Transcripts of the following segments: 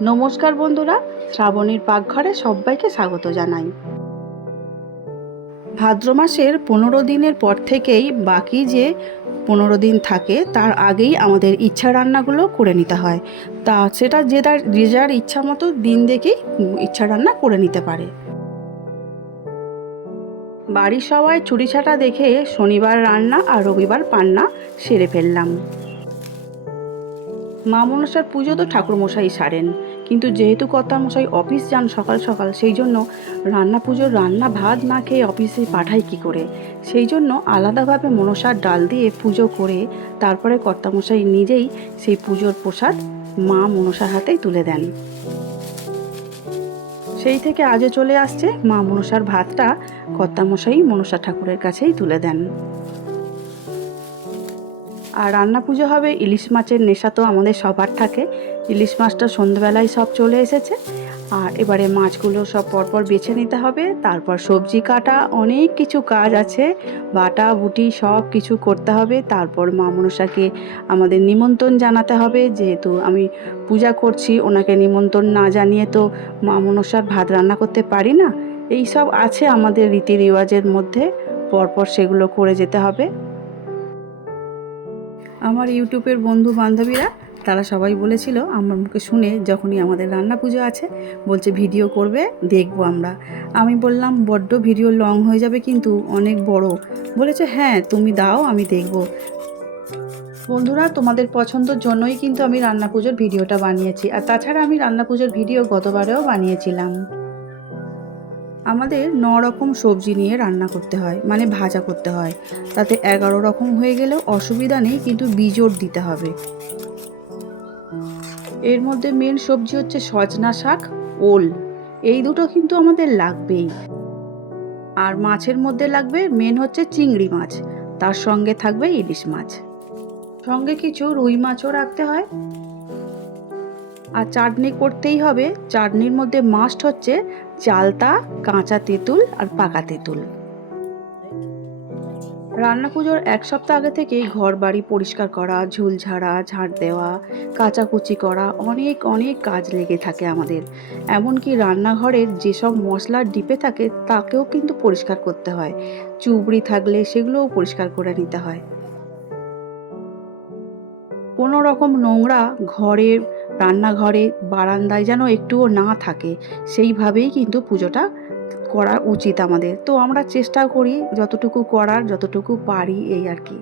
নমস্কার বন্ধুরা, শ্রাবণীর পাকঘরে সবাইকে স্বাগত জানাই। ভাদ্র মাসের পনেরো দিনের পর থেকেই বাকি যে পনেরো দিন থাকে, তার আগেই আমাদের ইচ্ছা রান্নাগুলো করে নিতে হয়। তা সেটা যে তার, যে যার ইচ্ছা মতো দিন দেখেই ইচ্ছা রান্না করে নিতে পারে। বাড়ির সবাই চুরিছাটা দেখে শনিবার রান্না আর রবিবার পান্না সেরে ফেললাম। মা মনসার পুজো তো ঠাকুরমশাই সারেন। কিন্তু যেহেতু কর্তামশাই অফিস যান সকাল সকাল, সেই জন্য রান্না পুজোর রান্না ভাত না খেয়ে অফিসে পাঠাই কি করে? সেই জন্য আলাদাভাবে মনসার ডাল দিয়ে পুজো করে তারপরে কর্তামশাই নিজেই সেই পুজোর প্রসাদ মা মনসার হাতেই তুলে দেন। সেই থেকে আজও চলে আসছে মা মনসার ভাতটা কর্তামশাই মনসা ঠাকুরের কাছেই তুলে দেন। আর রান্না পুজো হবে, ইলিশ মাছের নেশা তো আমাদের সবার থাকে। ইলিশ মাছটা সন্ধ্যেবেলায় সব চলে এসেছে। আর এবারে মাছগুলো সব পরপর বেছে নিতে হবে। তারপর সবজি কাটা, অনেক কিছু কাজ আছে। বাটা, বুটি সব কিছু করতে হবে। তারপর মা মনসাকে আমাদের নিমন্ত্রণ জানাতে হবে। যেহেতু আমি পূজা করছি, ওনাকে নিমন্ত্রণ না জানিয়ে তো মা মনসার ভাত রান্না করতে পারি না। এই সব আছে আমাদের রীতি রেওয়াজের মধ্যে। পরপর সেগুলো করে যেতে হবে। আমার ইউটিউবের বন্ধু বান্ধবীরা, তারা সবাই বলেছিল, আমার মুখে শুনে যখনই আমাদের রান্না পুজো আছে, বলছে ভিডিও করবে, দেখব আমরা। আমি বললাম, বড্ড ভিডিও লং হয়ে যাবে কিন্তু অনেক বড়। বলেছে হ্যাঁ তুমি দাও, আমি দেখব। বন্ধুরা, তোমাদের পছন্দের জন্যই কিন্তু আমি রান্না পুজোর ভিডিওটা বানিয়েছি। আর তাছাড়া আমি রান্না পুজোর ভিডিও গতবারেও বানিয়েছিলাম। আমাদের ন রকম সবজি নিয়ে রান্না করতে হয় মানে ভাজা করতে হয়। তাতে এগারো রকম হয়ে গেলেও অসুবিধা নেই, কিন্তু বিজোড় দিতে হবে। এর মধ্যে মেন সবজি হচ্ছে সজনা শাক, ওল। এই দুটো কিন্তু আমাদের লাগবেই। আর মাছের মধ্যে লাগবে মেন হচ্ছে চিংড়ি মাছ, তার সঙ্গে থাকবে ইলিশ মাছ। সঙ্গে কিছু রুই মাছও রাখতে হয়। আর চাটনি করতেই হবে। চাটনির মধ্যে মাস্ট হচ্ছে চালতা, কাঁচা তেঁতুল আর পাকা তেঁতুল। রান্না পুজোর এক সপ্তাহ আগে থেকেই ঘর বাড়ি পরিষ্কার করা, ঝুল ঝাড়া ঝাড় দেওয়া, কাচাকুচি করা অনেক অনেক কাজ লেগে থাকে আমাদের। এমনকি রান্নাঘরের যেসব মশলার ডিপে থাকে তাকেও কিন্তু পরিষ্কার করতে হয়। চুবড়ি থাকলে সেগুলোও পরিষ্কার করে নিতে হয়। কোনো রকম নোংরা ঘরে রান্নাঘরে, বারান্দায় যেন একটুও না থাকে, সেইভাবেই কিন্তু পুজোটা করা উচিত আমাদের। তো আমরা চেষ্টা করি যতটুকু করার, যতটুকু পারি এই আর কি।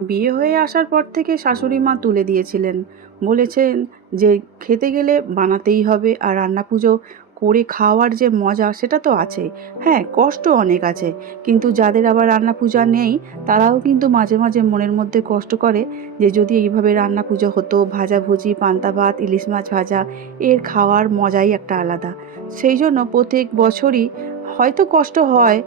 বিয়ে হয়ে আসার পর থেকে শাশুড়ি মা তুলে দিয়েছিলেন। বলেছেন যে খেতে গেলে বানাতেই হবে আর রান্না পুজো করে খাওয়ার যে মজা সেটা তো আছে। হ্যাঁ কষ্ট অনেক আছে। কিন্তু যাদের আবার রান্না পূজা নেই, তারাও কিন্তু মাঝে মাঝে মনের মধ্যে কষ্ট করে যে যদি এইভাবে রান্না পুজো হতো ভাজাভুজি পান্তা ভাত, ইলিশ মাছ ভাজা, এর খাওয়ার মজাই একটা আলাদা। সেই জন্য প্রত্যেক বছরই হয়তো কষ্ট হয়,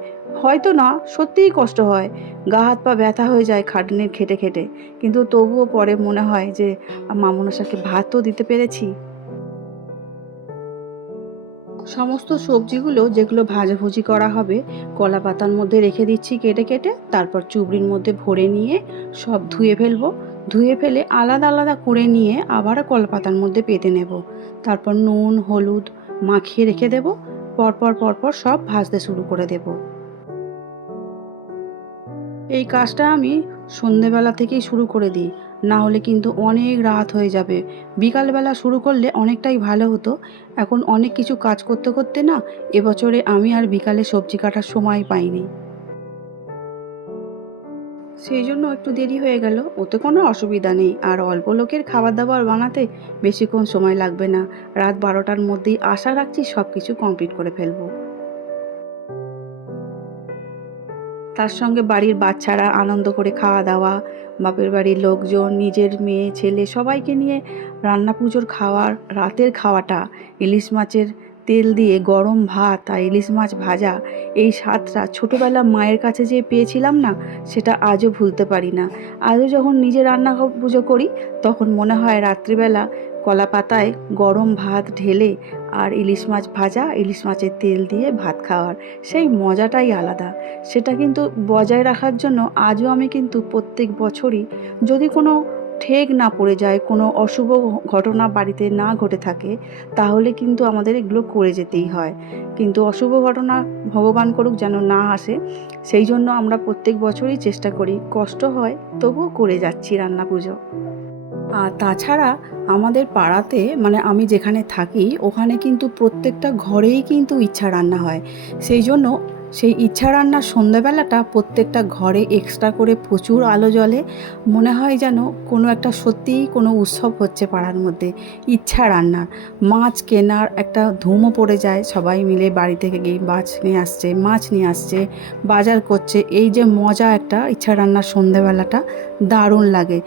হয়তো না, সত্যিই কষ্ট হয়। গা হাত পা ব্যথা হয়ে যায় খাটনির খেটে খেটে। কিন্তু তবুও পরে মনে হয় যে মা মনসাকে ভাত তো দিতে পেরেছি। সমস্ত সবজিগুলো যেগুলো ভাজাভুজি করা হবে, কলা পাতার মধ্যে রেখে দিচ্ছি কেটে কেটে, তারপর চুবড়ির মধ্যে ভরে নিয়ে সব ধুয়ে ফেলব। ধুয়ে ফেলে আলাদা আলাদা করে নিয়ে আবার কলা পাতার মধ্যে পেতে নেব। তারপর নুন, হলুদ মাখিয়ে রেখে দেব। পরপর পরপর সব ভাজতে শুরু করে দেব। এই কাজটা আমি সন্ধেবেলা থেকেই শুরু করে দিই। না হলে কিন্তু অনেক রাত হয়ে যাবে। বিকালবেলা শুরু করলে অনেকটাই ভালো হতো। এখন অনেক কিছু কাজ করতে করতে না, এবছরে আমি আর বিকালে সবজি কাটার সময় পাইনি। সেই জন্য একটু দেরি হয়ে গেল। ওতে কোনো অসুবিধা নেই। আর অল্প লোকের খাবার দাবার বানাতে বেশিক্ষণ সময় লাগবে না। রাত বারোটার মধ্যেই আশা রাখছি সব কিছু কমপ্লিট করে ফেলব। তার সঙ্গে বাড়ির বাচ্চারা আনন্দ করে খাওয়া দাওয়া, বাপের বাড়ির লোকজন, নিজের মেয়ে, ছেলে সবাইকে নিয়ে রান্না পুজোর খাওয়ার, রাতের খাওয়াটা, ইলিশ মাছের তেল দিয়ে গরম ভাত আর ইলিশ মাছ ভাজা, এই স্বাদটা ছোটোবেলা মায়ের কাছে যে পেয়েছিলাম না, সেটা আজও ভুলতে পারি না। আজও যখন নিজে রান্না পুজো করি, তখন মনে হয় রাত্রিবেলা কলা পাতায় গরম ভাত ঢেলে আর ইলিশ মাছ ভাজা, ইলিশ মাছের তেল দিয়ে ভাত খাওয়ার সেই মজাটাই আলাদা। সেটা কিন্তু বজায় রাখার জন্য আজও আমি কিন্তু প্রত্যেক বছরই যদি কোনো ঠেক না পড়ে যায়, কোনো অশুভ ঘটনা বাড়িতে না ঘটে থাকে, তাহলে কিন্তু আমাদের এগুলো করে যেতেই হয়। কিন্তু অশুভ ঘটনা ভগবান করুক যেন না আসে, সেই জন্য আমরা প্রত্যেক বছরই চেষ্টা করি। কষ্ট হয়, তবুও করে যাচ্ছি রান্না পুজো। আর তাছাড়া আমাদের পাড়াতে মানে আমি যেখানে থাকি, ওখানে কিন্তু প্রত্যেকটা ঘরেই কিন্তু ইচ্ছা রান্না হয়। সেই জন্য সেই ইচ্ছা রান্নার সন্ধ্যাবেলাটা প্রত্যেকটা ঘরে এক্সট্রা করে প্রচুর আলো জ্বলে। মনে হয় যেন কোনো একটা সত্যিই কোনো উৎসব হচ্ছে পাড়ার মধ্যে, ইচ্ছা রান্নার। মাছ কেনার একটা ধুমও পড়ে যায়, সবাই মিলে বাড়ি থেকে গিয়ে মাছ নিয়ে আসছে, মাছ নিয়ে আসছে, বাজার করছে। এই যে মজা একটা ইচ্ছা রান্নার সন্ধ্যাবেলাটা দারুণ লাগে।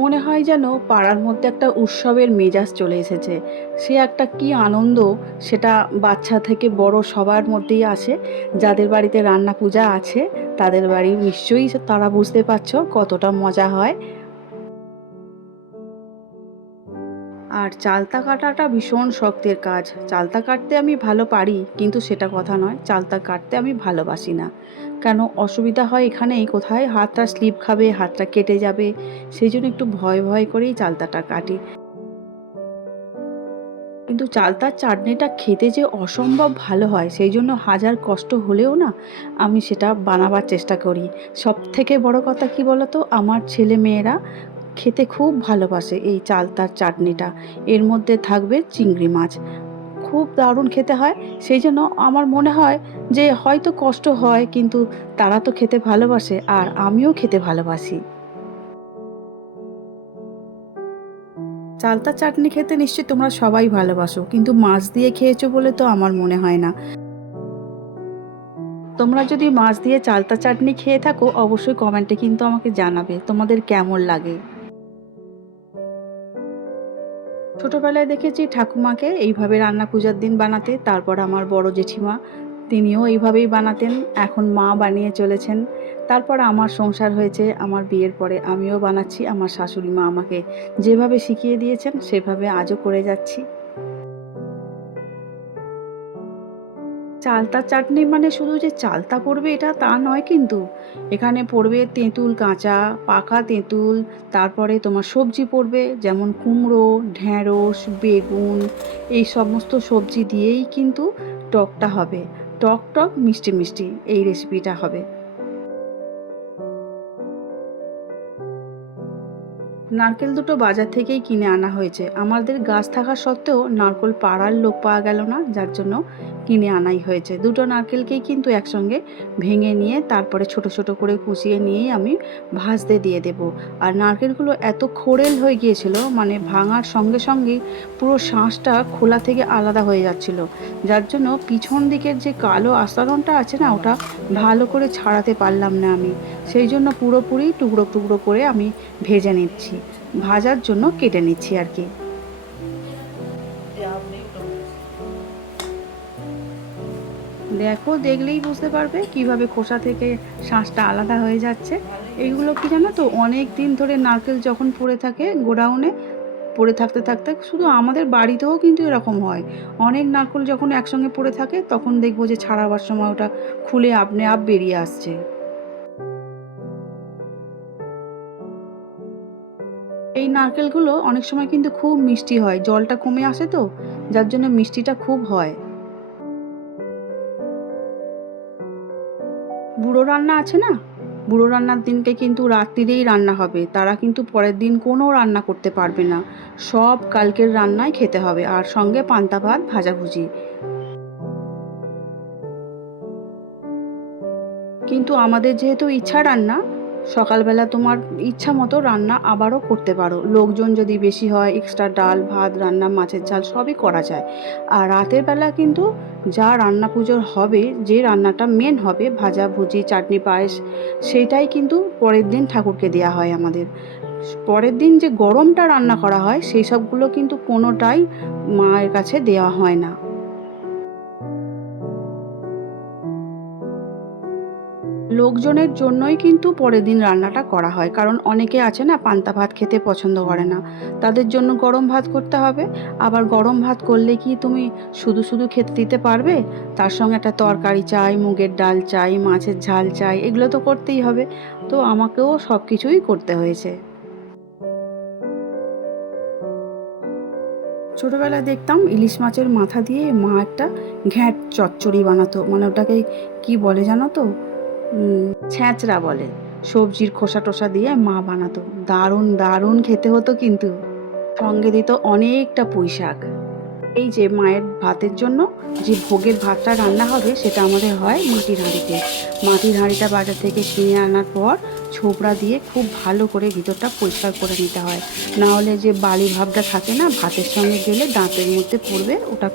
মনে হয় যেন পাড়ার মধ্যে একটা উৎসবের মেজাজ চলে এসেছে। সে একটা কি আনন্দ, সেটা বাচ্চা থেকে বড় সবার মধ্যেই আসে। যাদের বাড়িতে রান্না পূজা আছে, তাদের বাড়ি নিশ্চয়ই তারা বুঝতে পারছ কতটা মজা হয়। আর চালতা কাটাটা ভীষণ শক্তের কাজ। চালতা কাটতে আমি ভালো পারি, কিন্তু সেটা কথা নয়, চালতা কাটতে আমি ভালোবাসি না। কেন অসুবিধা হয় এখানেই? কোথায়? হাতটা স্লিপ খাবে, হাতটা কেটে যাবে। সেই জন্য একটু ভয় ভয় করেই চালতাটা কাটি। কিন্তু চালতার চাটনিটা খেতে যে অসম্ভব ভালো হয়, সেই জন্য হাজার কষ্ট হলেও না আমি সেটা বানাবার চেষ্টা করি। সব থেকে বড় কথা কি বলতো? আমার ছেলে মেয়েরা খেতে খুব ভালোবাসে এই চালতার চাটনিটা। এর মধ্যে থাকবে চিংড়ি মাছ। খুব দারুণ খেতে হয়। সেই জন্য আমার মনে হয় যে হয়তো কষ্ট হয়, কিন্তু তারা তো খেতে ভালোবাসে আর আমিও খেতে ভালোবাসি। চালতা চাটনি খেতে নিশ্চয়ই তোমরা সবাই ভালোবাসো, কিন্তু মাছ দিয়ে খেয়েছো বলে তো আমার মনে হয় না। তোমরা যদি মাছ দিয়ে চালতা চাটনি খেয়ে থাকো, অবশ্যই কমেন্টে কিন্তু আমাকে জানাবে তোমাদের কেমন লাগে। ছোটোবেলায় দেখেছি ঠাকুমাকে এইভাবে রান্না পূজার দিন বানাতে, তারপর আমার বড় জেঠিমা, তিনিও এইভাবেই বানাতেন, এখন মা বানিয়ে চলেছেন। তারপর আমার সংসার হয়েছে, আমার বিয়ের পরে আমিও বানাচ্ছি, আমার শাশুড়ি মা আমাকে যেভাবে শিখিয়ে দিয়েছেন, সেভাবে আজও করে যাচ্ছি। চালতা চাটনি মানে শুধু যে চালতা পড়বে এটা তা নয় কিন্তু। এখানে পড়বে তেঁতুল, কাঁচা, পাকা তেঁতুল, তারপরে তোমার সবজি পড়বে, যেমন কুমড়ো ঢ্যাঁড়স বেগুন, এই সমস্ত সবজি দিয়েই কিন্তু টকটা হবে। টক টক মিষ্টি মিষ্টি এই রেসিপিটা হবে। নারকেল দুটো বাজার থেকেই কিনে আনা হয়েছে। আমাদের গাছ থাকা সত্ত্বেও নারকেল পাড়ার লোক পাওয়া গেল না, যার জন্য কিনে আনাই হয়েছে। দুটো নারকেলকেই কিন্তু একসঙ্গে ভেঙে নিয়ে তারপরে ছোট ছোট করে কুচিয়ে নিয়েই আমি ভাজতে দিয়ে দেব। আর নারকেলগুলো এত খোড়েল হয়ে গিয়েছিল মানে ভাঙার সঙ্গে সঙ্গেই পুরো শাঁসটা খোলা থেকে আলাদা হয়ে যাচ্ছিল। যার জন্য পিছন দিকের যে কালো আস্তরণটা আছে না, ওটা ভালো করে ছাড়াতে পারলাম না আমি। সেই জন্য পুরোপুরি টুকরো টুকরো করে আমি ভেজে নিচ্ছি। ভাজার জন্য কেটে নিচ্ছি আর কি। দেখো, দেখলেই বুঝতে পারবে কীভাবে খোসা থেকে শাঁসটা আলাদা হয়ে যাচ্ছে। এইগুলো কি জানো তো, অনেক দিন ধরে নারকেল যখন পড়ে থাকে গোডাউনে, পড়ে থাকতে থাকতে, শুধু আমাদের বাড়িতেও কিন্তু এরকম হয়। অনেক নারকেল যখন একসঙ্গে পড়ে থাকে, তখন দেখব যে ছাড়াবার সময় ওটা খুলে আপনি আপ বেরিয়ে আসছে। নারকেলগুলো অনেক সময় কিন্তু খুব মিষ্টি হয়। জলটা কমে আসে তো, যার জন্য মিষ্টিটা খুব হয়। বুড়ো রান্না আছে না? বুড়ো রান্নার দিনকে কিন্তু রাত্রিরেই রান্না হবে। তারা কিন্তু পরের দিন কোনো রান্না করতে পারবে না। সব কালকের রান্নাই খেতে হবে আর সঙ্গে পান্তা ভাত, ভাজাভুজি। কিন্তু আমাদের যেহেতু ইচ্ছা রান্না সকালবেলা তোমার ইচ্ছা মতো রান্না আবারও করতে পারো। লোকজন যদি বেশি হয় এক্সট্রা ডাল, ভাত, রান্না, মাছের ঝাল সবই করা যায়। আর রাতের বেলা কিন্তু যা রান্না পুজোর হবে, যে রান্নাটা মেন হবে, ভাজা, ভুজি, চাটনি, পায়েস, সেইটাই কিন্তু পরের দিন ঠাকুরকে দেওয়া হয় আমাদের। পরের দিন যে গরমটা রান্না করা হয়, সেই সবগুলো কিন্তু কোনোটাই মায়ের কাছে দেওয়া হয় না। লোকজনের জন্যই কিন্তু পরের দিন রান্নাটা করা হয়। কারণ অনেকে আছে না, পান্তা ভাত খেতে পছন্দ করে না। তাদের জন্য গরম ভাত করতে হবে। আবার গরম ভাত করলে কি তুমি শুধু শুধু খেতে দিতে পারবে? তার সঙ্গে একটা তরকারি চাই, মুগের ডাল চাই, মাছের ঝাল চাই, এগুলো তো করতেই হবে। তো আমাকেও সব কিছুই করতে হয়েছে। ছোটোবেলায় দেখতাম ইলিশ মাছের মাথা দিয়ে মা একটা ঘ্যাঁট চচ্চড়ি বানাতো। মানে ওটাকে কি বলে জানো তো? ছ্যাঁচড়া বলে। সবজির খোসা টোসা দিয়ে মা বানাতো। দারুণ দারুণ খেতে হতো কিন্তু। সঙ্গে দিত অনেকটা পুঁই শাক এই যে মায়ের ভাতের জন্য যে ভোগের ভাতটা রান্না হবে, সেটা আমাদের হয় মাটির হাঁড়িতে। মাটির হাঁড়িটা বাজার থেকে কিনে আনার পর ছোবড়া দিয়ে খুব ভালো করে ভিতরটা পরিষ্কার করে নিতে হয়। না হলে যে বালি ভাবটা থাকে না, ভাতের সঙ্গে গেলে দাঁতের মধ্যে পড়বে, ওটা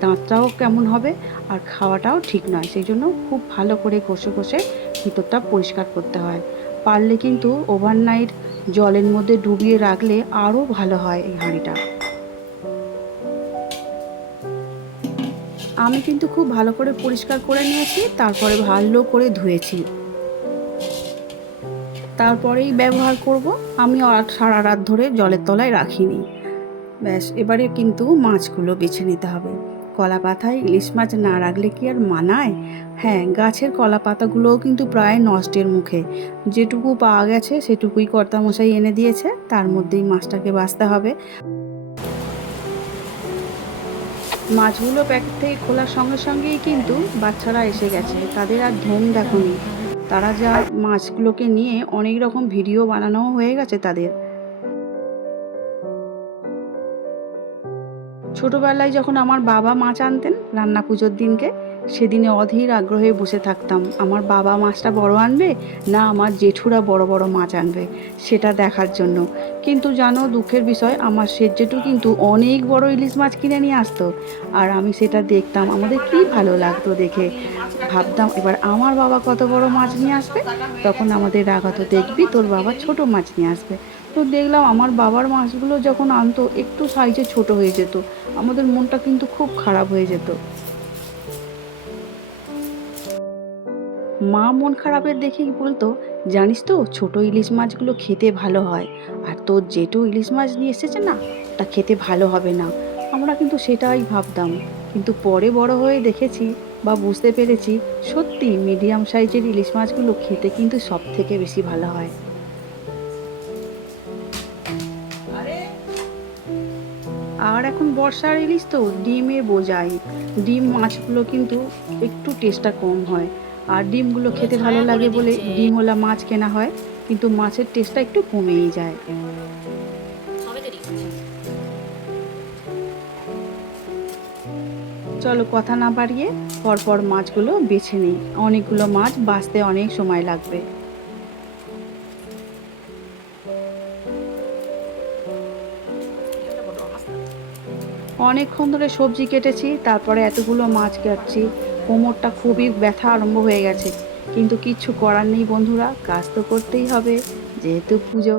দাঁতটাও কেমন হবে আর খাওয়াটাও ঠিক নয়। সেই জন্য খুব ভালো করে কষে কষে ভিতরটা পরিষ্কার করতে হয়। পারলে কিন্তু ওভারনাইট জলের মধ্যে ডুবিয়ে রাখলে আরও ভালো হয় এই হাঁড়িটা। আমি কিন্তু খুব ভালো করে পরিষ্কার করে নিয়েছি, তারপরে ভালো করে ধুয়েছি। তারপরেই ব্যবহার করব। আমি সারা রাত ধরে জলের তলায় রাখিনি। ব্যাস, এবারে কিন্তু মাছগুলো বেছে নিতে হবে। কলা পাতায় ইলিশ মাছ না রাখলে কি আর মানায়? হ্যাঁ গাছের কলা পাতাগুলোও কিন্তু প্রায় নষ্টের মুখে। যেটুকু পাওয়া গেছে, সেটুকুই কর্তামশাই এনে দিয়েছে। তার মধ্যেই মাছটাকে বাঁচতে হবে। মাছগুলো প্যাকেট থেকে খোলার সঙ্গে সঙ্গেই কিন্তু বাচ্চারা এসে গেছে। তাদের আর ধম দেখনি তারা যা মাছগুলোকে নিয়ে অনেক রকম ভিডিও বানানো হয়ে গেছে তাদের। ছোটবেলায় যখন আমার বাবা মাছ আনতেন রান্না পুজোর দিনকে, সেদিনে অধীর আগ্রহে বসে থাকতাম। আমার বাবা মাছটা বড় আনবে না আমার জেঠুরা বড় বড় মাছ আনবে, সেটা দেখার জন্য। কিন্তু জানো, দুঃখের বিষয়, আমার সে জেঠু কিন্তু অনেক বড় ইলিশ মাছ কিনে নিয়ে আসতো। আর আমি সেটা দেখতাম, আমাদের কি ভালো লাগতো দেখে। ভাবতাম, এবার আমার বাবা কত বড় মাছ নিয়ে আসবে? তখন আমাদের রাগাতো দেখবি, তোর বাবা ছোট মাছ নিয়ে আসবে। তো দেখলাম আমার বাবার মাছগুলো যখন আনতো, একটু সাইজে ছোট হয়ে যেত। আমাদের মনটা কিন্তু খুব খারাপ হয়ে যেত। মা মন খারাপের দেখেই বলতো, জানিস তো, ছোট ইলিশ মাছগুলো খেতে ভালো হয়। আর তোর যেটু ইলিশ মাছ নিয়ে এসেছে না, তা খেতে ভালো হবে না। আমরা কিন্তু সেটাই ভাবতাম। কিন্তু পরে বড় হয়ে দেখেছি বা বুঝতে পেরেছি, সত্যি মিডিয়াম সাইজের ইলিশ মাছগুলো খেতে কিন্তু সব থেকে বেশি ভালো হয়। আর এখন বর্ষার ইলিশ তো ডিমে বোঝাই। ডিম মাছগুলো কিন্তু একটু টেস্টটা কম হয়। আর ডিমগুলো খেতে ভালো লাগে বলে ডিমওয়ালা মাছ কেনা হয় কিন্তু মাছের টেস্টটা একটু কমেই যায়। চলো কথা না বাড়িয়ে পরপর মাছগুলো বেছে নিই। অনেকগুলো মাছ বাঁচতে অনেক সময় লাগবে। অনেকক্ষণ ধরে সবজি কেটেছি, তারপরে এতগুলো মাছ কাটছি। কোমরটা খুবই ব্যথা আরম্ভ হয়ে গেছে। কিন্তু কিচ্ছু করার নেই বন্ধুরা, কাজ তো করতেই হবে, যেহেতু পুজো।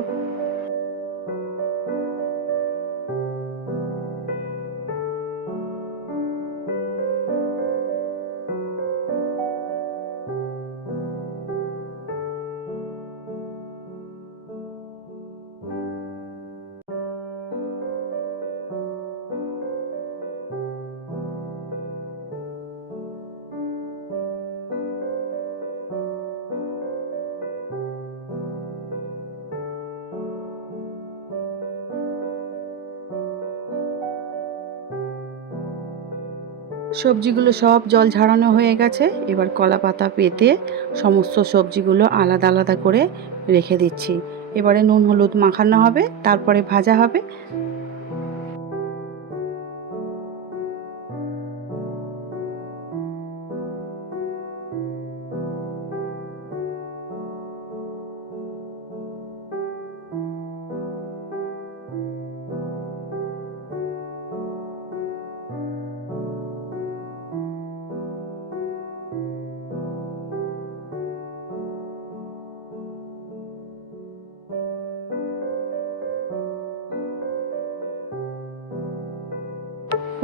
সবজিগুলো সব জল ঝাড়ানো হয়ে গেছে। এবার কলা পাতা পেতে সমস্ত সবজিগুলো আলাদা আলাদা করে রেখে দিচ্ছি। এবারে নুন, হলুদ মাখানো হবে, তারপরে ভাজা হবে।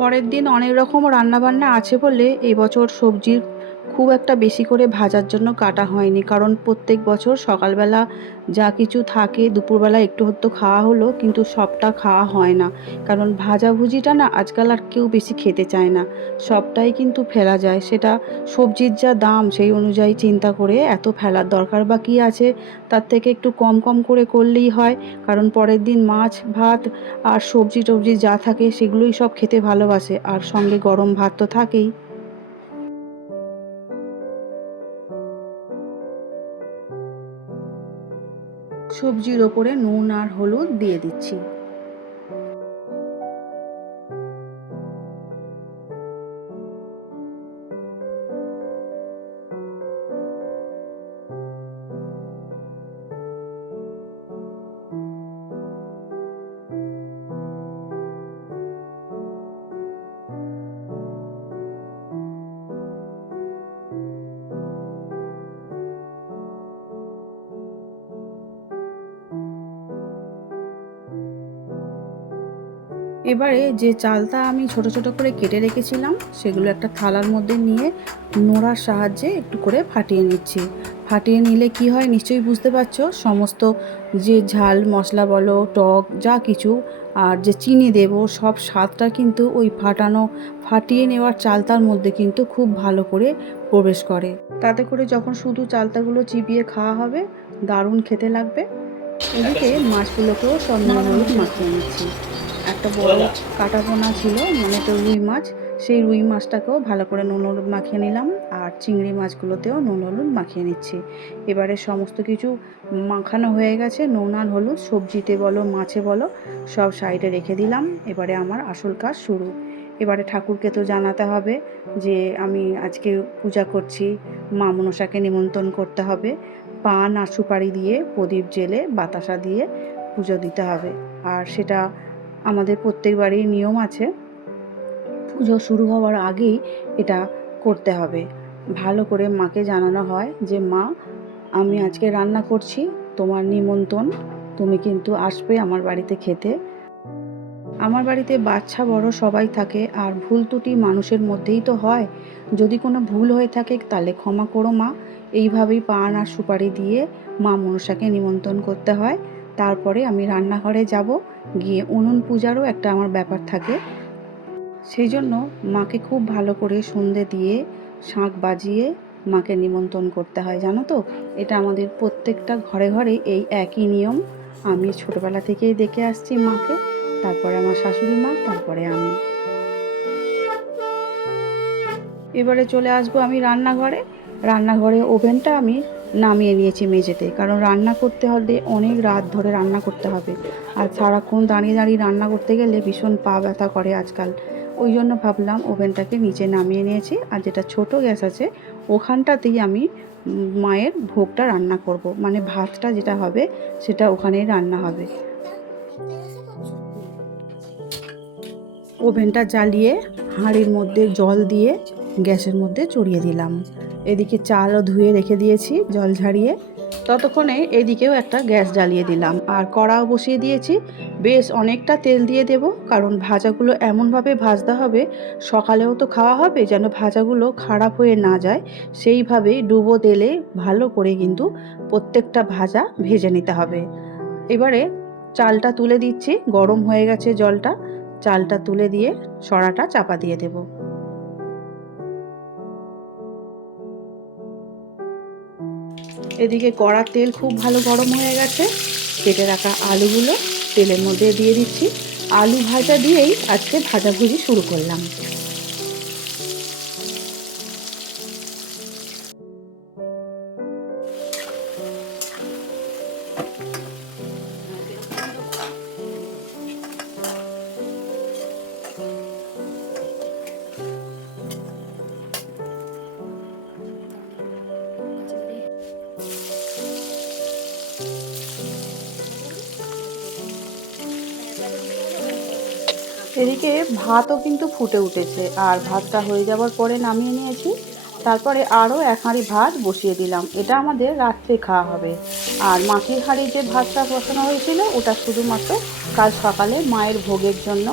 পরের দিন অনেক রকম রান্নাবান্না আছে বলে এবছর সবজির খুব একটা বেশি করে ভাজার জন্য কাটা হয়নি। কারণ প্রত্যেক বছর সকালবেলা যা কিছু থাকে, দুপুরবেলা একটু হয়তো খাওয়া হলো, কিন্তু সবটা খাওয়া হয় না। কারণ ভাজাভুজিটা না আজকাল আর কেউ বেশি খেতে চায় না। সবটাই কিন্তু ফেলা যায়। সেটা সবজির যা দাম, সেই অনুযায়ী চিন্তা করে এত ফেলার দরকার বা কী আছে, তার থেকে একটু কম কম করে করলেই হয়। কারণ পরের দিন মাছ, ভাত আর সবজি টবজি যা থাকে, সেগুলোই সব খেতে ভালোবাসে। আর সঙ্গে গরম ভাত তো থাকেই। সবজির ওপরে নুন আর হলুদ দিয়ে দিচ্ছি। এবারে যে চালটা আমি ছোট ছোট করে কেটে রেখেছিলাম, সেগুলো একটা থালার মধ্যে নিয়ে নোড়ার সাহায্যে একটু করে ফাটিয়ে নিচ্ছি। ফাটিয়ে নিলে কি হয় নিশ্চয়ই বুঝতে পারছ, সমস্ত যে ঝাল, মশলা বলো, টক, যা কিছু, আর যে চিনি দেব, সব স্বাদটা কিন্তু ওই ফাটানো, ফাটিয়ে নেওয়ার চালতার মধ্যে কিন্তু খুব ভালো করে প্রবেশ করে। তাতে করে যখন শুধু চালতাগুলো চিবিয়ে খাওয়া হবে, দারুণ খেতে লাগবে। এদিকে মাছগুলোকেও সব নুন মাখিয়ে নিচ্ছি। একটা বড় কাটা পোনা ছিল মানে তো রুই মাছ। সেই রুই মাছটাকেও ভালো করে নুন হলুদ মাখিয়ে নিলাম আর চিংড়ি মাছগুলোতেও নুন হলুদ মাখিয়ে নিচ্ছি। এবারে সমস্ত কিছু মাখানো হয়ে গেছে নুন আর হলুদ সবজিতে বলো মাছে বলো সব সাইডে রেখে দিলাম। এবারে আমার আসল কাজ শুরু। এবারে ঠাকুরকে তো জানাতে হবে যে আমি আজকে পূজা করছি মা মনসাকে নিমন্ত্রণ করতে হবে। পান আর সুপারি দিয়ে প্রদীপ জেলে বাতাসা দিয়ে পুজো দিতে হবে। আর সেটা আমাদের প্রত্যেক বাড়ির নিয়ম আছে। পুজো শুরু হওয়ার আগেই এটা করতে হবে। ভালো করে মাকে জানানো হয় যে, মা, আমি আজকে রান্না করছি, তোমার নিমন্ত্রণ, তুমি কিন্তু আসবে আমার বাড়িতে খেতে। আমার বাড়িতে বাচ্চা, বড় সবাই থাকে আর ভুল ত্রুটি মানুষের মধ্যেই তো হয়। যদি কোনো ভুল হয়ে থাকে, তাহলে ক্ষমা করো মা। এইভাবেই পান আর সুপারি দিয়ে মা মনসাকে নিমন্ত্রণ করতে হয়। তারপরে আমি রান্নাঘরে যাব, গিয়ে উনুন পূজারও একটা আমার ব্যাপার থাকে। সেই জন্য মাকে খুব ভালো করে সন্ধে দিয়ে শাঁখ বাজিয়ে মাকে নিমন্ত্রণ করতে হয়, জানো তো? এটা আমাদের প্রত্যেকটা ঘরে ঘরে এই একই নিয়ম। আমি ছোটবেলা থেকেই দেখে আসছি মাকে, তারপরে আমার শাশুড়ি মা, তারপরে আমি। এবারে চলে আসব আমি রান্নাঘরে। রান্নাঘরে ওভেনটা আমি নামিয়ে নিয়েছি মেঝেতে। কারণ রান্না করতে হলে অনেক রাত ধরে রান্না করতে হবে। আর সারাক্ষণ দাঁড়িয়ে দাঁড়িয়ে রান্না করতে গেলে ভীষণ পা ব্যথা করে আজকাল। ওই জন্য ভাবলাম ওভেনটাকে নিচে নামিয়ে নিয়েছি। আর যেটা ছোট গ্যাস আছে, ওখানটাতেই আমি মায়ের ভোগটা রান্না করব। মানে ভাতটা যেটা হবে, সেটা ওখানেই রান্না হবে। ওভেনটা জ্বালিয়ে হাঁড়ির মধ্যে জল দিয়ে গ্যাসের মধ্যে চড়িয়ে দিলাম। এদিকে চালও ধুয়ে রেখে দিয়েছি, জল ঝাড়িয়ে। ততক্ষণে এদিকেও একটা গ্যাস জ্বালিয়ে দিলাম। আর কড়াও বসিয়ে দিয়েছি। বেশ অনেকটা তেল দিয়ে দেব, কারণ ভাজাগুলো এমনভাবে ভাজতে হবে, সকালেও তো খাওয়া হবে, যেন ভাজাগুলো খারাপ হয়ে না যায়। সেইভাবে ডুবো তেলে ভালো করে কিন্তু প্রত্যেকটা ভাজা ভেজে নিতে হবে। এবারে চালটা তুলে দিচ্ছি, গরম হয়ে গেছে জলটা। চালটা তুলে দিয়ে সরাটা চাপা দিয়ে দেবো। এদিকে কড়ার তেল খুব ভালো গরম হয়ে গেছে। কেটে রাখা আলুগুলো তেলের মধ্যে দিয়ে দিচ্ছি। আলু ভাজা দিয়েই আজকে ভাজাভুজি শুরু করলাম। ভাতও কিন্তু ফুটে উঠেছে। আর ভাতটা হয়ে যাওয়ার পরে নামিয়ে নিয়েছি। তারপরে আরও এক হাঁড়ি ভাত বসিয়ে দিলাম। এটা আমাদের রাত্রে খাওয়া হবে। আর মাটির হাঁড়ি যে ভাতটা বসানো হয়েছিল, ওটা শুধুমাত্র কাল সকালে মায়ের ভোগের জন্য।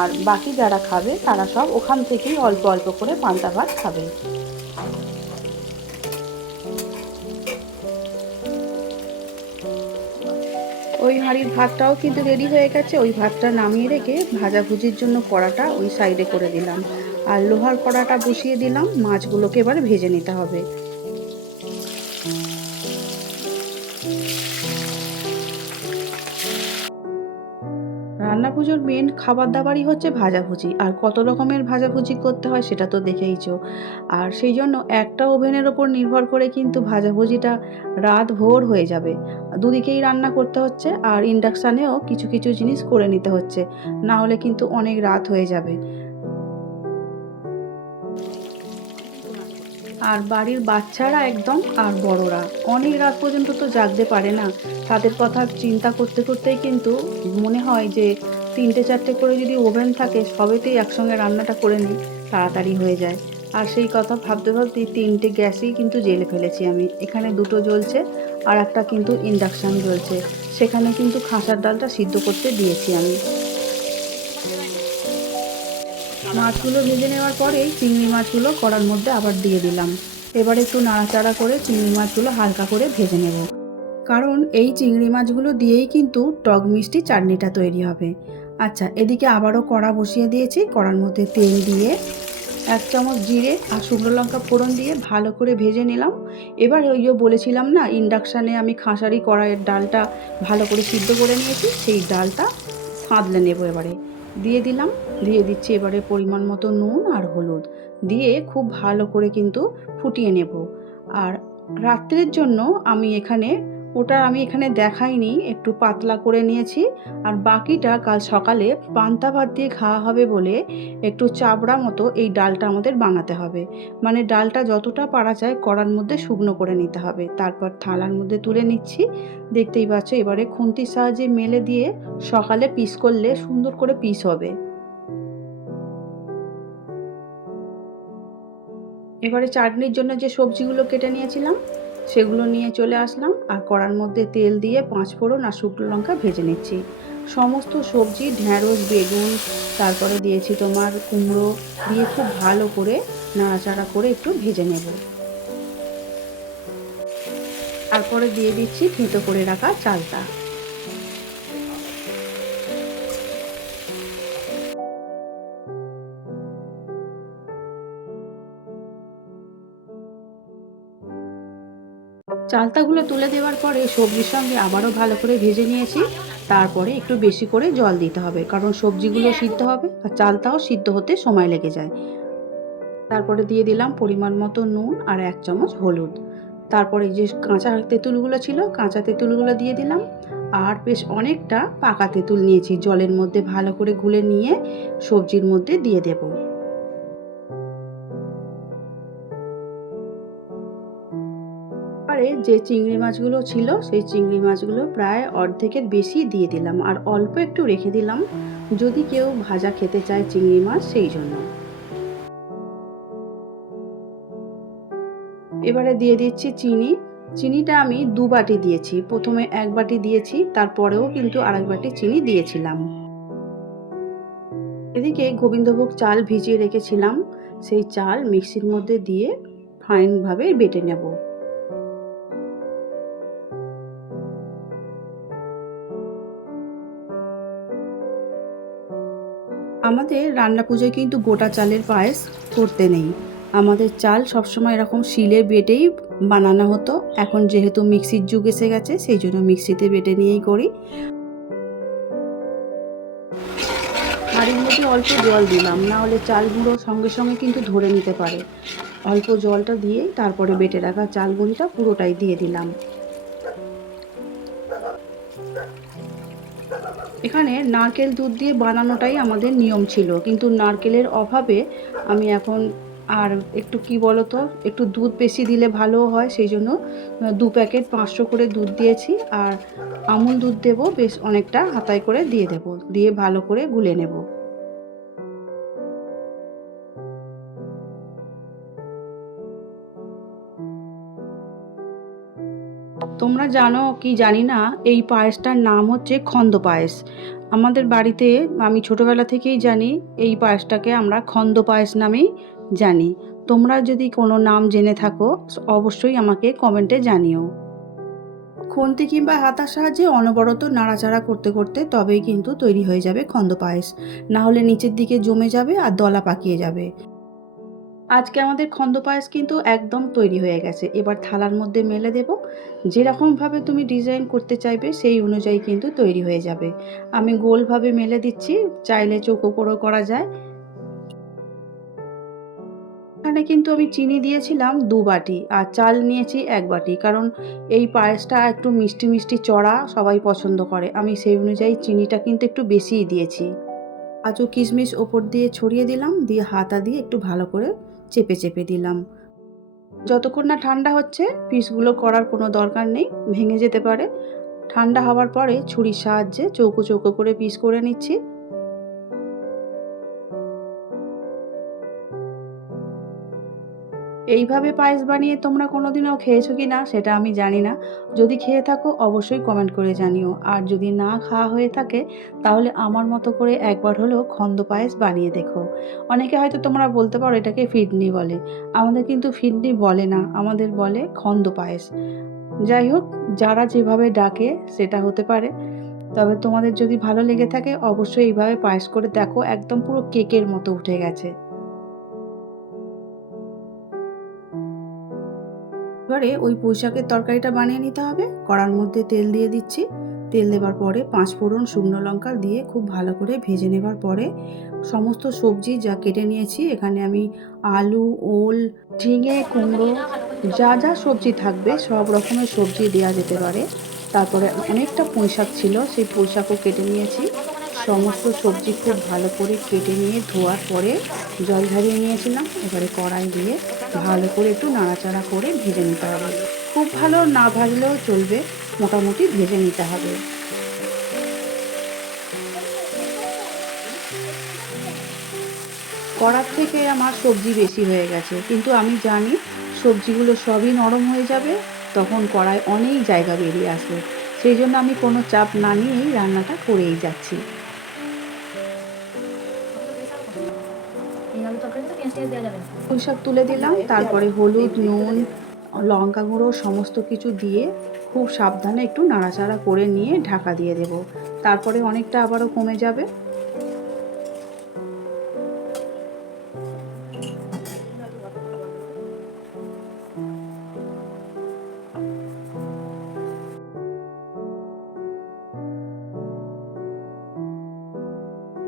আর বাকি যারা খাবে, তারা সব ওখান থেকেই অল্প অল্প করে পান্তা ভাত খাবে। ওই হাঁড়ির ভাতটাও কিন্তু রেডি হয়ে গেছে। ওই ভাতটা নামিয়ে রেখে ভাজাভুজির জন্য কড়াটা ওই সাইডে করে দিলাম। আর লোহার কড়াটা বসিয়ে দিলাম। মাছগুলোকে এবার ভেজে নিতে হবে। মেন খাবার দাবারই হচ্ছে ভাজাভুজি। আর কত রকমের ভাজাভুজি করতে হয় সেটা তো দেখেইছো। আর সেই জন্য একটা ওভেনের ওপর নির্ভর করে কিন্তু ভাজাভুজিটা রাত ভোর হয়ে যাবে। দুদিকেই রান্না করতে হচ্ছে আর ইন্ডাকশানেও কিছু কিছু জিনিস করে নিতে হচ্ছে। না হলে কিন্তু অনেক রাত হয়ে যাবে। আর বাড়ির বাচ্চারা একদম আর বড়রা। অনেক রাত পর্যন্ত তো জাগতে পারে না। তাদের কথা চিন্তা করতে করতেই কিন্তু মনে হয় যে তিনটে চারটে করে যদি ওভেন থাকে, সবেতেই একসঙ্গে রান্নাটা করে নিই, তাড়াতাড়ি হয়ে যায়। আর সেই কথা ভাবতে ভাবতেই তিনটে গ্যাসই কিন্তু জেলে ফেলেছি আমি। এখানে দুটো জ্বলছে, আর একটা কিন্তু ইন্ডাকশান জ্বলছে। সেখানে কিন্তু খাসার ডালটা সিদ্ধ করতে দিয়েছি আমি। মাছগুলো ভেজে নেওয়ার পরেই চিংড়ি মাছগুলো কড়ার মধ্যে আবার দিয়ে দিলাম। এবার একটু নাড়াচাড়া করে চিংড়ি মাছগুলো হালকা করে ভেজে নেব। কারণ এই চিংড়ি মাছগুলো দিয়েই কিন্তু টক মিষ্টি চাটনিটা তৈরি হবে। আচ্ছা এদিকে আবারও কড়া বসিয়ে দিয়েছি। কড়ার মধ্যে তেল দিয়ে এক চামচ জিরে আর শুকনো লঙ্কা ফোড়ন দিয়ে ভালো করে ভেজে নিলাম। এবার ওই বলেছিলাম না, ইন্ডাকশানে আমি খাঁসারি কড়াইয়ের ডালটা ভালো করে সিদ্ধ করে নিয়েছি। সেই ডালটা সাঁতলে নেব এবারে। দিয়ে দিলাম, দিয়ে দিচ্ছি এবারে পরিমাণ মতো নুন আর হলুদ। দিয়ে খুব ভালো করে কিন্তু ফুটিয়ে নেব। আর রাত্রের জন্য আমি এখানে ওটা আমি এখানে দেখাইনি, একটু পাতলা করে নিয়েছি। আর বাকিটা কাল সকালে পান্তা ভাত দিয়ে খাওয়া হবে বলে একটু চাবড়া মতো এই ডালটা আমাদের বানাতে হবে। মানে ডালটা যতটা পারা যায় কড়ার মধ্যে শুকনো করে নিতে হবে। তারপর থালার মধ্যে তুলে নিচ্ছি। দেখতেই পাচ্ছ এবারে খুন্তির সাহায্যে মেলে দিয়ে সকালে পিস করলে সুন্দর করে পিস হবে। এবারে চাটনির জন্য যে সবজিগুলো কেটে নিয়েছিলাম সেগুলো নিয়ে চলে আসলাম আর কড়ার মধ্যে তেল দিয়ে পাঁচ ফোড়ন আর শুকনো লঙ্কা ভেজে নিচ্ছি। সমস্ত সবজি, ঢ্যাঁড়স, বেগুন, তারপরে দিয়েছি তোমার কুমড়ো, দিয়ে খুব ভালো করে নাড়াচাড়া করে একটু ভেজে নেব। তারপরে দিয়ে দিচ্ছি থেঁতো করে রাখা চালটা। চালতাগুলো তুলে দেওয়ার পরে সবজির সঙ্গে আবারও ভালো করে ভেজে নিয়েছি। তারপরে একটু বেশি করে জল দিতে হবে, কারণ সবজিগুলো সিদ্ধ হবে আর চালতাও সিদ্ধ হতে সময় লেগে যায়। তারপরে দিয়ে দিলাম পরিমাণ মতো নুন আর এক চামচ হলুদ। তারপরে যে কাঁচা তেঁতুলগুলো ছিল, কাঁচা তেঁতুলগুলো দিয়ে দিলাম আর বেশ অনেকটা পাকা তেঁতুল নিয়েছি। জলের মধ্যে ভালো করে গুলে নিয়ে সবজির মধ্যে দিয়ে দেবো। যে চিংড়ি মাছগুলো ছিল, সেই চিংড়ি মাছগুলো প্রায় অর্ধেকের বেশি দিয়ে দিলাম আর অল্প একটু রেখে দিলাম যদি কেউ ভাজা খেতে চায় চিংড়ি মাছ, সেই জন্য। এবারে দিয়ে দিচ্ছি চিনি। চিনিটা আমি দু বাটি দিয়েছি। প্রথমে এক বাটি দিয়েছি, তারপরেও কিন্তু আরেক বাটি চিনি দিয়েছিলাম। এদিকে গোবিন্দভোগ চাল ভিজিয়ে রেখেছিলাম। সেই চাল মিক্সির মধ্যে দিয়ে ফাইনভাবে বেটে নেব। আমাদের রান্না পুজোয় কিন্তু গোটা চালের পায়েস করতে নেই। আমাদের চাল সবসময় এরকম শিলে বেটেই বানানো হতো। এখন যেহেতু মিক্সির যুগ এসে গেছে, সেই জন্য মিক্সিতে বেটে নিয়েই করি। হাঁড়ির মধ্যে অল্প জল দিলাম, না হলে চাল গুঁড়ো সঙ্গে সঙ্গে কিন্তু ধরে নিতে পারে। অল্প জলটা দিয়ে তারপরে বেটে রাখা চাল গুঁড়িটা পুরোটাই দিয়ে দিলাম। এখানে নারকেল দুধ দিয়ে বানানোটাই আমাদের নিয়ম ছিল। কিন্তু নারকেলের অভাবে আমি এখন আর একটু কি বলো তো একটু দুধ বেশি দিলে ভালো হয় সেই জন্য দু প্যাকেট পাঁচশো করে দুধ দিয়েছি আর আমুল দুধ দেবো, বেশ অনেকটা হাতায় করে দিয়ে দেব, দিয়ে ভালো করে গুলে নেব। তোমরা জানো কি জানি না, এই পায়েসটার নাম হচ্ছে খন্দ পায়েস। আমাদের বাড়িতে, আমি ছোটোবেলা থেকেই জানি, এই পায়েসটাকে আমরা খন্দ পায়েস নামেই জানি। তোমরা যদি কোনো নাম জেনে থাকো, অবশ্যই আমাকে কমেন্টে জানিও। খুন্তি কিংবা হাতার সাহায্যে অনবরত নাড়াচাড়া করতে করতে তবেই কিন্তু তৈরি হয়ে যাবে খন্দ পায়েস। না হলে নিচের দিকে জমে যাবে আর দলা পাকিয়ে যাবে। আজকে আমাদের খন্দ পায়েস কিন্তু একদম তৈরি হয়ে গেছে। এবার থালার মধ্যে মেলে দেব। যেরকমভাবে তুমি ডিজাইন করতে চাইবে, সেই অনুযায়ী কিন্তু তৈরি হয়ে যাবে। আমি গোলভাবে মেলে দিচ্ছি, চাইলে চৌকো করেও করা যায়। এখানে কিন্তু আমি চিনি দিয়েছিলাম দু বাটি, আর চাল নিয়েছি এক বাটি, কারণ এই পায়েসটা একটু মিষ্টি মিষ্টি চড়া সবাই পছন্দ করে। আমি সেই অনুযায়ী চিনিটা কিন্তু একটু বেশিই দিয়েছি। কাজু কিশমিশ ওপর দিয়ে ছড়িয়ে দিলাম, দিয়ে হাতা দিয়ে একটু ভালো করে চেপে চেপে দিলাম। যতক্ষণ না ঠান্ডা হচ্ছে, পিসগুলো করার কোনো দরকার নেই, ভেঙে যেতে পারে। ঠান্ডা হওয়ার পরে ছুরির সাহায্যে চৌকো চৌকো করে পিস করে নিচ্ছি। এইভাবে পায়েস বানিয়ে তোমরা কোনোদিনও খেয়েছো কি না, সেটা আমি জানি না। যদি খেয়ে থাকো, অবশ্যই কমেন্ট করে জানিও। আর যদি না খাওয়া হয়ে থাকে, তাহলে আমার মতো করে একবার হলেও খন্দ পায়েস বানিয়ে দেখো। অনেকে হয়তো তোমরা বলতে পারো, এটাকে ফিডনি বলে। আমাদের কিন্তু ফিডনি বলে না, আমাদের বলে খন্দ পায়েস। যাই হোক, যারা যেভাবে ডাকে, সেটা হতে পারে। তবে তোমাদের যদি ভালো লেগে থাকে, অবশ্যই এইভাবে পায়েস করে দেখো, একদম পুরো কেকের মতো উঠে গেছে। এবারে ওই পুঁইশাকের তরকারিটা বানিয়ে নিতে হবে। কড়ার মধ্যে তেল দিয়ে দিচ্ছি। তেল দেবার পরে পাঁচ ফোড়ন শুকনো লঙ্কা দিয়ে খুব ভালো করে ভেজে নেবার পরে সমস্ত সবজি যা কেটে নিয়েছি, এখানে আমি আলু, ওল, ঝিঙে কুমড়ো, যা যা সবজি থাকবে সব রকমের সবজি দেওয়া যেতে পারে। তারপরে অনেকটা পুঁইশাক ছিল, সেই পুঁইশাকও কেটে নিয়েছি। সমস্ত সবজি খুব ভালো করে কেটে নিয়ে ধোয়ার পরে জল ঝরিয়ে নিয়েছিলাম, এবারে কড়াই দিয়ে ভালো করে একটু নাড়াচাড়া করে ভেজে নিতে হবে। খুব ভালো না ভাজলেও চলবে, মোটামুটি ভেজে নিতে হবে। কড়ার থেকে আমার সবজি বেশি হয়ে গেছে, কিন্তু আমি জানি সবজিগুলো সবই নরম হয়ে যাবে, তখন কড়ায় অনেক জায়গা বেরিয়ে আসবে। সেই জন্য আমি কোনো চাপ না নিয়েই রান্নাটা করেই যাচ্ছি। এই আলু তরকারিতে পেঁয়াজ দেওয়া যাবে পুঁইশাক তুলে দিলাম, তারপরে হলুদ, নুন, লঙ্কা গুঁড়ো, সমস্ত কিছু দিয়ে খুব সাবধানে একটু নাড়াচাড়া করে নিয়ে ঢাকা দিয়ে দেব। তারপরে অনেকটা আবারও কমে যাবে।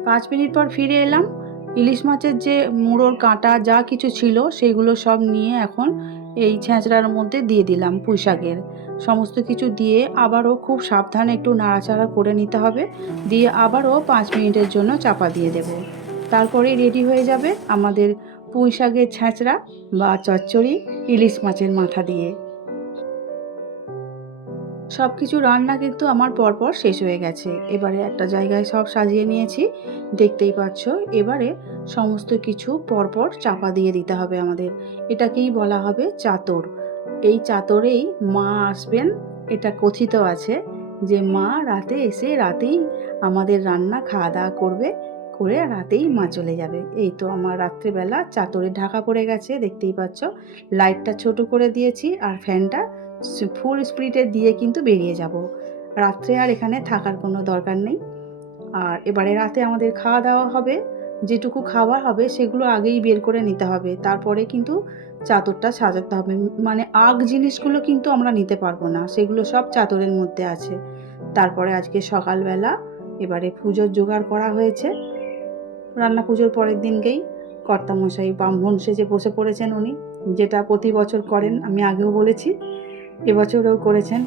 পাঁচ মিনিট পর ফিরে এলাম। ইলিশ মাছের যে মুড়োর কাঁটা যা কিছু ছিল, সেগুলো সব নিয়ে এখন এই ছেঁচড়ার মধ্যে দিয়ে দিলাম পুঁইশাকের সমস্ত কিছু দিয়ে আবারও খুব সাবধানে একটু নাড়াচাড়া করে নিতে হবে। দিয়ে আবারও পাঁচ মিনিটের জন্য চাপা দিয়ে দেব। তারপরেই রেডি হয়ে যাবে আমাদের পুঁইশাকের ছেঁচড়া বা চচ্চড়ি ইলিশ মাছের মাথা দিয়ে। সব কিছু রান্না কিন্তু আমার পরপর শেষ হয়ে গেছে। এবারে একটা জায়গায় সব সাজিয়ে নিয়েছি। দেখতেই পাচ্ছ, এবারে সমস্ত কিছু পরপর চাপা দিয়ে দিতে হবে আমাদের। এটাকেই বলা হবে চাতর। এই চাতরেই মা আসবেন। এটা কথিত আছে যে মা রাতে এসে রাতেই আমাদের রান্না খাওয়া দাওয়া করবে, করে রাতেই মা চলে যাবে। এই তো আমার রাত্রেবেলা চাতরে ঢাকা পড়ে গেছে, দেখতেই পাচ্ছ। লাইটটা ছোট করে দিয়েছি আর ফ্যানটা ফুল স্পিডে দিয়ে কিন্তু বেরিয়ে যাব। রাত্রে আর এখানে থাকার কোনো দরকার নেই। আর এবারে রাতে আমাদের খাওয়া দাওয়া হবে, যেটুকু খাবার হবে সেগুলো আগেই বের করে নিতে হবে। তারপরে কিন্তু চাদরটা সাজাতে হবে। মানে আগ জিনিসগুলো কিন্তু আমরা নিতে পারব না, সেগুলো সব চাদরের মধ্যে আছে। তারপরে আজকে সকালবেলা এবারে পুজোর জোগাড় করা হয়েছে। রান্না পুজোর পরের দিনকেই কর্তামশাই ব্রাহ্মণ সেজে বসে পড়েছেন উনি। যেটা প্রতি বছর করেন, আমি আগেও বলেছি। এবছরেও করেছেন।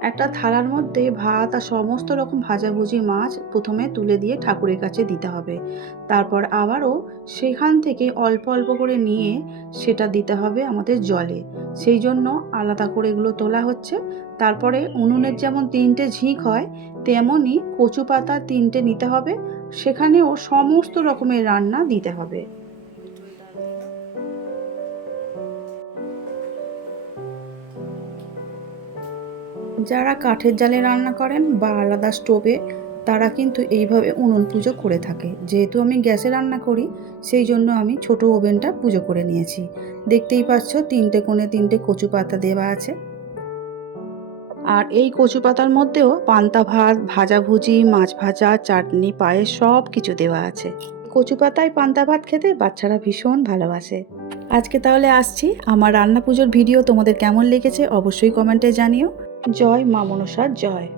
একটা থালার মধ্যে ভাত আর সমস্ত রকম ভাজাভুজি মাছ প্রথমে তুলে দিয়ে ঠাকুরের কাছে দিতে হবে। তারপর আবারও সেখান থেকে অল্প অল্প করে নিয়ে সেটা দিতে হবে আমাদের জলে। সেই জন্য আলাদা করে এগুলো তোলা হচ্ছে। তারপরে উনুনের যেমন তিনটে ঝিঁক হয় তেমনই কচু পাতা তিনটে নিতে হবে। সেখানেও সমস্ত রকমের রান্না দিতে হবে। যারা কাঠের জালে রান্না করেন বা আলাদা স্টোভে, তারা কিন্তু এইভাবে উনুন পুজো করে থাকে। যেহেতু আমি গ্যাসে রান্না করি, সেই জন্য আমি ছোট ওভেনটা পুজো করে নিয়েছি। দেখতেই পাচ্ছ, তিনটে কোণে তিনটে কচু পাতা দেওয়া আছে। আর এই কচু পাতার মধ্যেও পান্তা ভাত ভাজাভুজি মাছ ভাজা, চাটনি, পায়েস সব কিছু দেওয়া আছে। কচু পাতায় পান্তা ভাত খেতে বাচ্চারা ভীষণ ভালোবাসে। আজকে তাহলে আসছি। আমার রান্না পুজোর ভিডিও তোমাদের কেমন লেগেছে অবশ্যই কমেন্টে জানিও। জয় মা মনসার জয়।